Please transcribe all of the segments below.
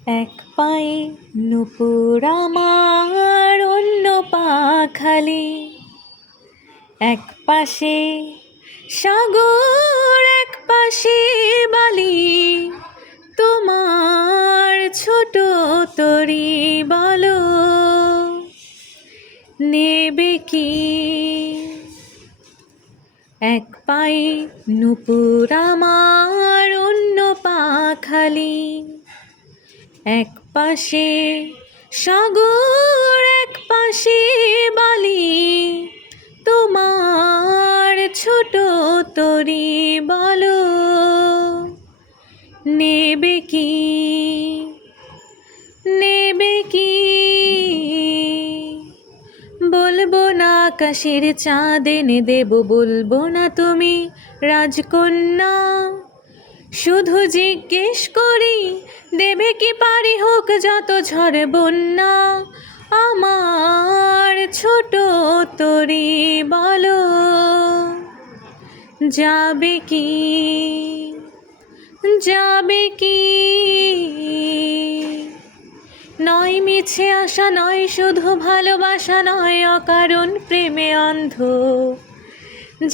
এক পায়ে নূপুর আমার, অন্য পা খালি। এক পাশে সাগর, এক পাশে বালি। তোমার ছোট তরি বলো, নেবে কি? এক পায়ে নূপুর আমার, অন্য পা খালি। এক পাশে সাগর, এক পাশে বালি। তোমার ছোট তরি বলো, নেবে কি? নেবে কি? বলবো না আকাশের চাঁদ এনে দেব, বলবো না তুমি রাজকন্যা। শুধু জিজ্ঞেস করি, দেবে কি পারি হোক যত ঝড় বন্যা। আমার ছোট তরি বলো, যাবে কি? যাবে কি? নয় মিছে আশা, নয় শুধু ভালোবাসা, নয় অকারণ প্রেমে অন্ধ।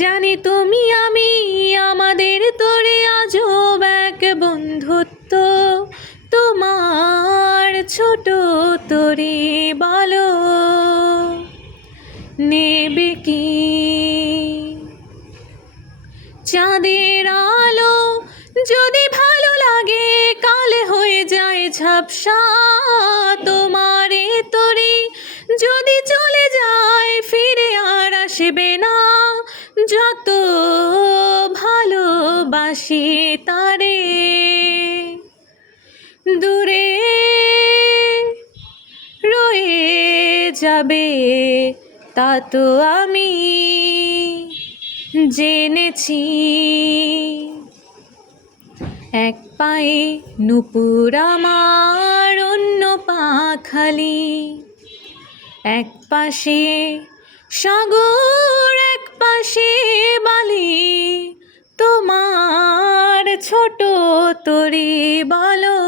জানি তুমি আমি, আমাদের তোরে আজব এক বন্ধুত্ব। তোমার ছোট তরি বলো, নেবে কি? চাঁদের আলো যদি ভালো লাগে, কালে হয়ে যায় ঝাপসা। তোমারে তরি যদি চলে যায়, ফিরে আর আসবে না। যত ভালোবাসি তারে, দূরে রয়ে যাবে তা তো আমি জেনেছি। এক পায়ে নূপুর আমার, অন্য পা খালি। এক পাশে সাগর, এক পাশে বালি। তোমার ছোট তরি বলো,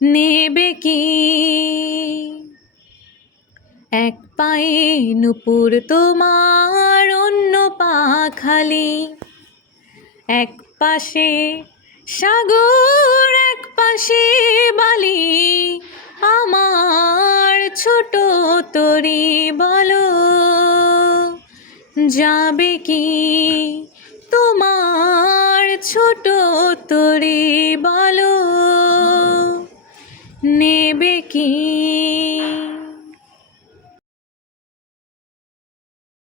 নেবে কি? এক পায়ে নূপুর তোমার, অন্য পা খালি। এক পাশে সাগর, এক পাশে বালি। আমার ছোট তরি বলো, যাবে কি? তোমার ছোট তরি বলো, নেবে কি?